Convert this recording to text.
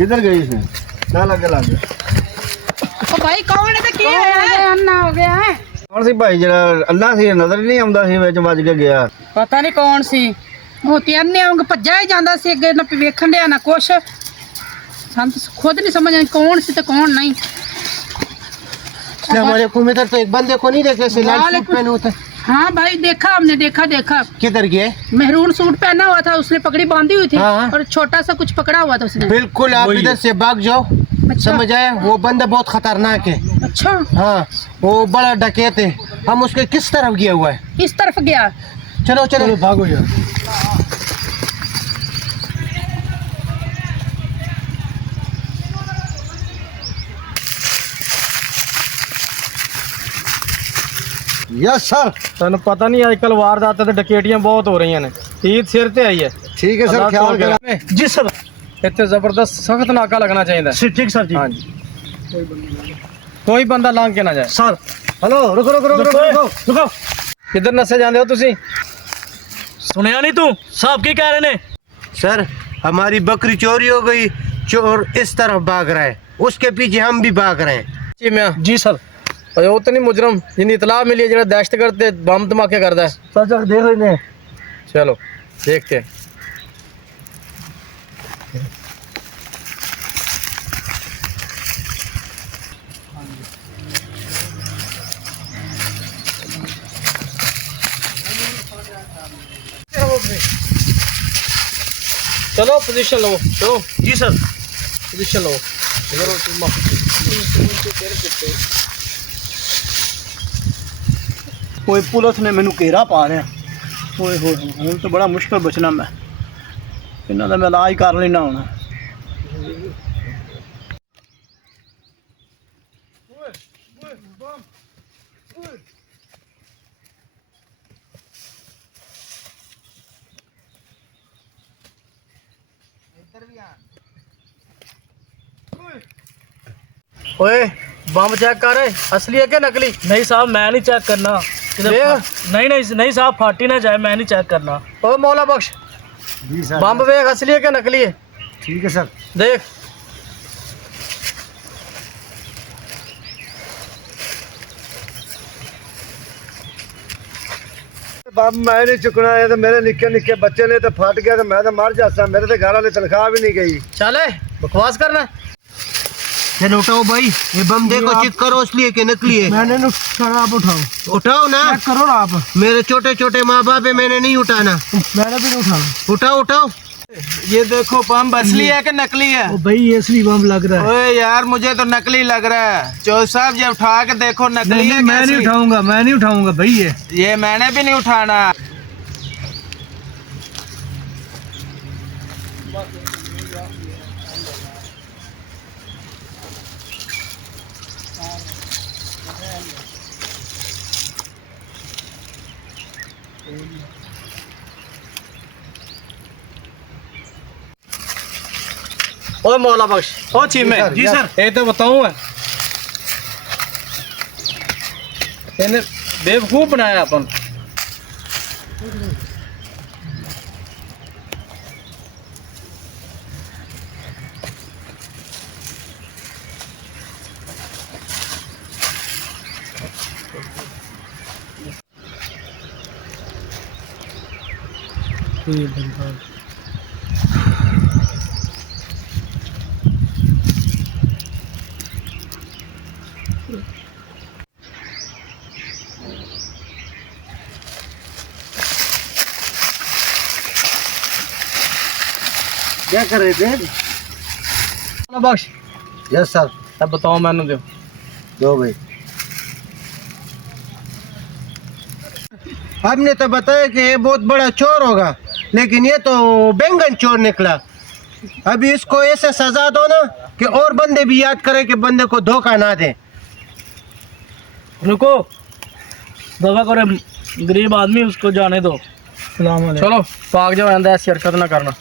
किधर गई इसने? क्या लगे लगे ओ भाई कौन है? क्या है? अन्ना हो गया है। कौन सी भाई जरा अल्लाह सी नजर ही नहीं आਉਂਦਾ ਸੀ ਵਿੱਚ ਵੱਜ ਕੇ ਗਿਆ। पता नहीं कौन सी मोती अन्ने आऊंगे भज्जा ही जांदा सी अगे ना वेखण दिया ना कुछ हम खुद नहीं समझ आई कौन सी तो कौन नहीं। हमारे को इधर तो एक बंदे को नहीं देखे से लाल सूट पहने होते। हाँ भाई देखा हमने देखा किधर गए? मेहरून सूट पहना हुआ था उसने पगड़ी बांधी हुई थी हाँ। और छोटा सा कुछ पकड़ा हुआ था उसने। बिल्कुल आप इधर से भाग जाओ। अच्छा। समझ आए? वो बंदा बहुत खतरनाक है। अच्छा हाँ वो बड़ा डकैत है। हम उसके किस तरफ गया हुआ है? इस तरफ गया। चलो चलो भागो यार। Yes sir. तेन पता नहीं आजकल वारदात ते डकैतियां बहुत हो रही ने। ईद सिर ते आई है। ठीक है सर, ख्याल करें। जी सर। इतने जबरदस्त सख्त नाका लगना चाहिए। ठीक सर जी। हाँ जी कोई बंदा लांग के ना जाए। सर हेलो रुको रुको रुको रुको रुको। किधर नसे जाते हो तुसी? सुनया नहीं तू साहब की कह रहे ने? सर हमारी बकरी चोरी हो गई। चोर इस तरफ भाग रहा है, उसके पीछे हम भी भाग रहे हैं। जी मैं जी सर। वो तो नहीं मुजरम जिन्हें इतला मिली है जो दहशत करते बम धमाके करता है। सर देख लेने। चलो देखते हैं। चलो पोजीशन लो। चलो जी सर। पोजीशन लो। कोई पुलिस ने मैनू घेरा पा रहा। ओए हो हूँ तो बड़ा मुश्किल बचना मैं। इन्हों का मैं इलाज कर लेना होना। ओए बम चेक कर असली है क्या नकली? नहीं साहब मैं नहीं चेक करना। नहीं साहब फाटी ना जाए, मैं नहीं चेक करना। ओ मौला बख्श जी सर। बम वेख असली है क्या नकली है? ठीक है सर। देख बम मैं नहीं चुकना है तो मेरे निक्के निक्के बच्चे ने तो फट गया तो मैं तो मर जाता। मेरे तो घर वाले तनख्वाह भी नहीं गई। चले बकवास करना। चलो उठाओ भाई ये बम देखो, चेक करो असली है कि नकली है। मैंने उठाना, आप उठाओ। उठाओ ना। चेक करो ना आप। मेरे छोटे छोटे माँ बाप है, मैंने नहीं उठाना। मैंने भी नहीं उठाना। उठाओ उठाओ। ये देखो बम असली है कि नकली है? ओ भाई ये असली बम लग रहा है। ओए यार मुझे तो नकली लग रहा है। चौधरी साहब जब उठा के देखो नकली नहीं, है कि मैं नहीं असली? उठाऊंगा, मैं नहीं उठाऊंगा भाई ये मैंने भी नहीं उठाना। ओ मौला बख्श ओ चीमे जी सर। ये तो बताऊं है इन्हें बेवकूफ बनाया अपन। क्या कर रहे थे? मौला बख्श यस सर। अब बताओ मैंने दो। दो भाई। आपने तो बताया कि ये बहुत बड़ा चोर होगा, लेकिन ये तो बैंगन चोर निकला। अभी इसको ऐसे सजा दो ना कि और बंदे भी याद करें कि बंदे को धोखा ना दे। रुको दवा करे गरीब आदमी उसको जाने दो। चलो भाग जाओ, ऐसी हरकत ना करना।